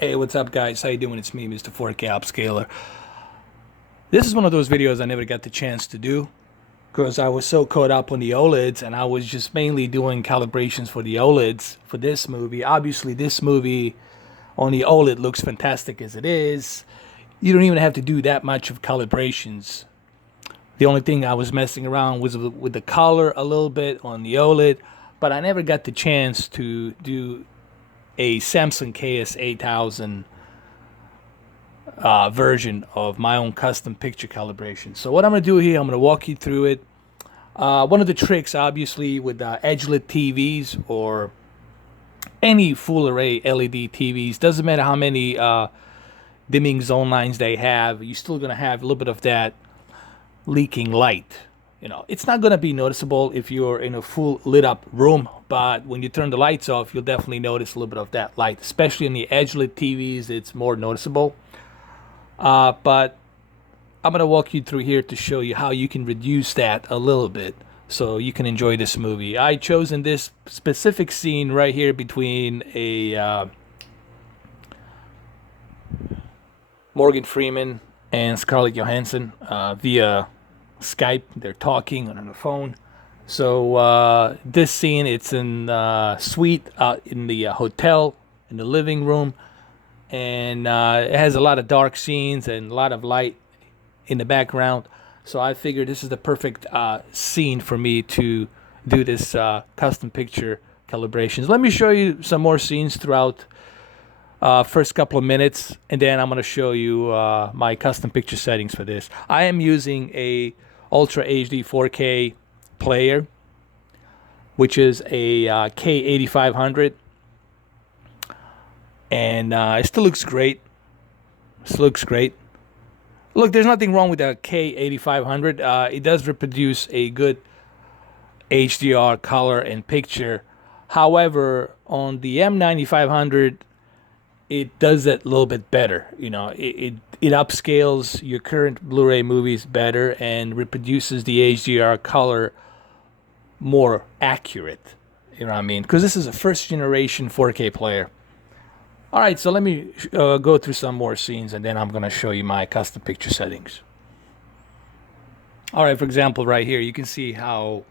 Hey, what's up, guys? How you doing? It's me, Mr. 4K Upscaler. This is one of those videos I never got the chance to do because I was so caught up on the OLEDs, and I was just mainly doing calibrations for the OLEDs for this movie. Obviously, this movie on the OLED looks fantastic as it is. You don't even have to do that much of calibrations. The only thing I was messing around was with the color a little bit on the OLED, but I never got the chance to do a Samsung KS-8000 version of my own custom picture calibration. So what I'm going to do here, I'm going to walk you through it. One of the tricks, obviously, with edge-lit TVs or any full array LED TVs, doesn't matter how many dimming zone lines they have, you're still going to have a little bit of that leaking light. You know, it's not going to be noticeable if you're in a full lit up room, but when you turn the lights off, you'll definitely notice a little bit of that light, especially in the edge lit TVs. It's more noticeable. But I'm going to walk you through here to show you how you can reduce that a little bit so you can enjoy this movie. I chosen this specific scene right here between a Morgan Freeman and Scarlett Johansson via Skype. They're talking on the phone. So this scene, it's in suite in the hotel in the living room, and it has a lot of dark scenes and a lot of light in the background. So I figured this is the perfect scene for me to do this custom picture calibrations. Let me show you some more scenes throughout first couple of minutes, and then I'm going to show you my custom picture settings for this. I am using a Ultra HD 4K player, which is a K8500, and it still looks great. Look, there's nothing wrong with the K8500. It does reproduce a good HDR color and picture. However, on the M9500, it does that a little bit better. You know, it upscales your current Blu-ray movies better and reproduces the HDR color more accurate. You know what I mean? Because this is a first generation 4K player. All right, so let me go through some more scenes, and then I'm going to show you my custom picture settings. All right, for example, right here, you can see how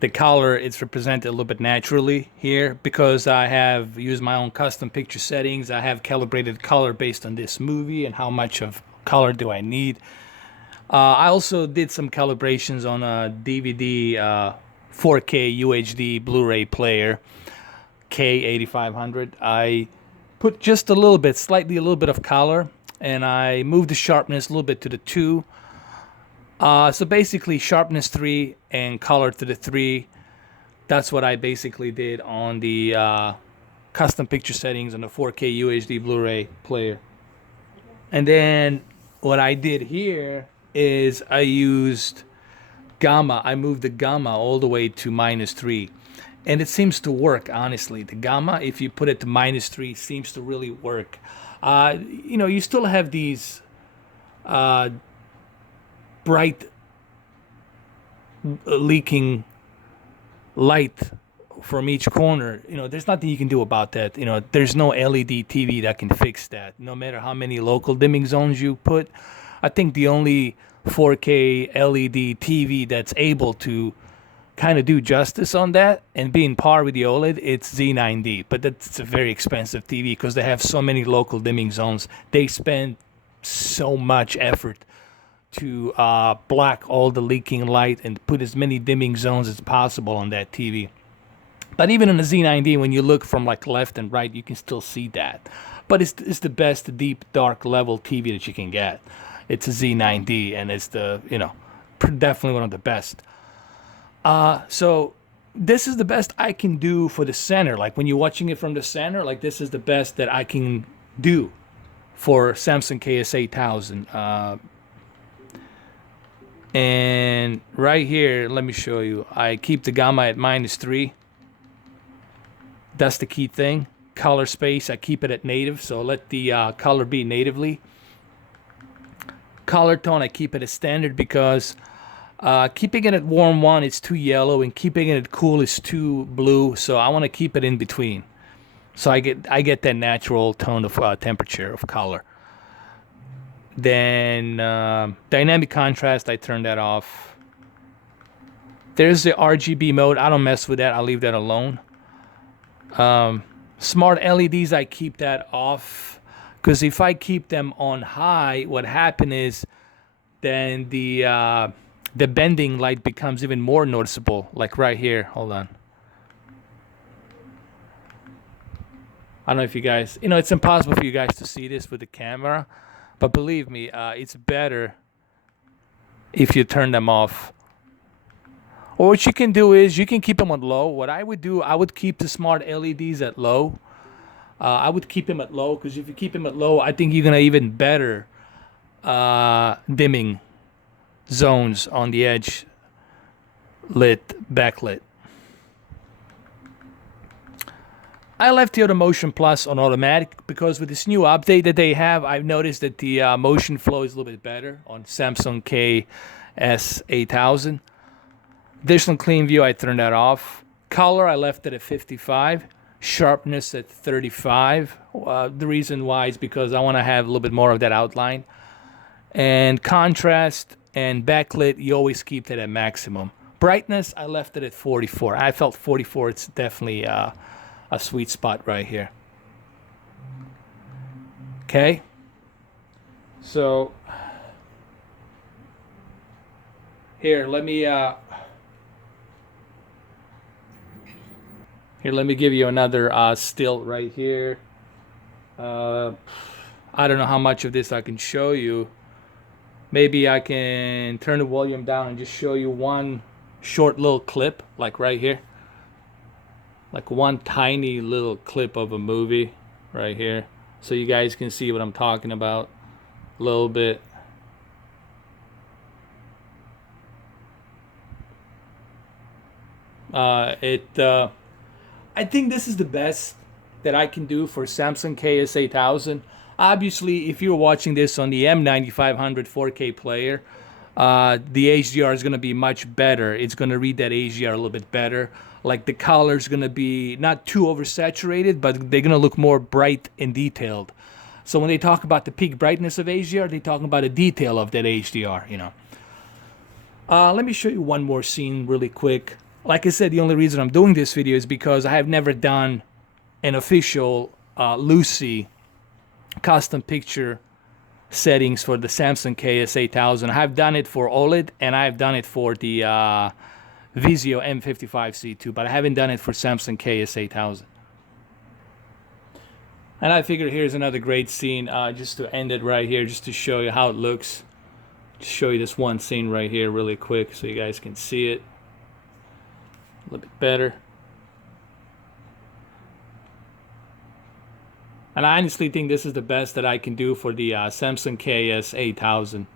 the color is represented a little bit naturally here because I have used my own custom picture settings. I have calibrated color based on this movie and how much of color do I need. I also did some calibrations on a DVD 4K UHD Blu-ray player, K8500. I put just a little bit, slightly a little bit of color, and I moved the sharpness a little bit to the 2. So basically sharpness 3 and color to the 3. That's what I basically did on the custom picture settings on the 4K UHD Blu-ray player. And then what I did here is I used gamma. I moved the gamma all the way to -3. And it seems to work, honestly. The gamma, if you put it to -3, seems to really work. You know, you still have these bright leaking light from each corner. You know, there's nothing you can do about that. You know, there's no LED TV that can fix that, no matter how many local dimming zones you put. I think the only 4K LED TV that's able to kind of do justice on that and be in par with the OLED, it's Z9D. But that's a very expensive TV because they have so many local dimming zones. They spend so much effort to block all the leaking light and put as many dimming zones as possible on that TV. But even in the Z9D, when you look from like left and right, you can still see that. But it's the best deep dark level TV that you can get. It's a Z9D, and it's the, you know, definitely one of the best. So this is the best I can do for the center. Like when you're watching it from the center, like this is the best that I can do for Samsung KS-8000. And right here, let me show you. I keep the gamma at -3. That's the key thing. Colorspace, I keep it at native, so let the color be natively. Color tone, I keep it as standard because keeping it at warm 1, it's too yellow, and keeping it at cool is too blue, so I want to keep it in between. So I get that natural tone of temperature of color. Then dynamic contrast, I turn that off. There's the RGB mode. I don't mess with that. I'll leave that alone. Smart LEDs, I keep that off, because if I keep them on high, what happens is then the bending light becomes even more noticeable. Like right here. Hold on. I don't know if you guys, it's impossible for you guys to see this with the camera, but believe me, it's better if you turn them off. Or what you can do is you can keep them on low. What I would do, I would keep the smart LEDs at low. I would keep them at low, because if you keep them at low, I think you're gonna even better dimming zones on the edge lit, backlit. I left the auto motion plus on automatic because with this new update that they have, I've noticed that the motion flow is a little bit better on Samsung KS-8000. Additional clean view, I turned that off. Color, I left it at 55. Sharpness at 35. The reason why is because I want to have a little bit more of that outline. And contrast and backlit, you always keep that at maximum. Brightness, I left it at 44. I felt 44, it's definitely a sweet spot right here. Okay. So, here, let me give you another still right here. I don't know how much of this I can show you. Maybe I can turn the volume down and just show you one short little clip, like right here. Like one tiny little clip of a movie right here. So you guys can see what I'm talking about a little bit. I think this is the best that I can do for Samsung KS-8000. Obviously, if you're watching this on the M5500 4K player, the HDR is going to be much better. It's going to read that HDR a little bit better. Like the color is going to be not too oversaturated, but they're going to look more bright and detailed. So when they talk about the peak brightness of HDR, they're talking about the detail of that HDR, Let me show you one more scene really quick. Like I said, the only reason I'm doing this video is because I have never done an official Lucy custom picture settings for the Samsung KS-8000. I've done it for OLED and I've done it for the Vizio M55-C2, but I haven't done it for Samsung KS-8000. And I figured here's another great scene just to end it right here, just to show you how it looks. Just show you this one scene right here really quick so you guys can see it a little bit better. And I honestly think this is the best that I can do for the Samsung KS-8000.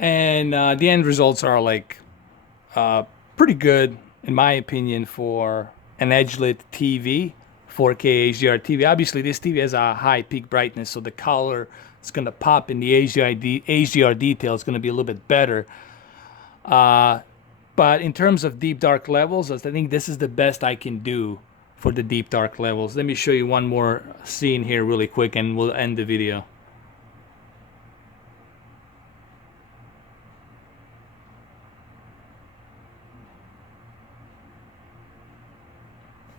And the end results are like pretty good, in my opinion, for an edge-lit TV, 4K HDR TV. Obviously, this TV has a high peak brightness, so the color is going to pop in the HDR detail. It's going to be a little bit better. But in terms of deep dark levels, I think this is the best I can do for the deep dark levels. Let me show you one more scene here really quick and we'll end the video.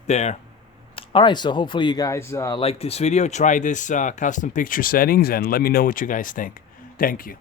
There. Alright, so hopefully you guys like this video. Try this custom picture settings and let me know what you guys think. Thank you.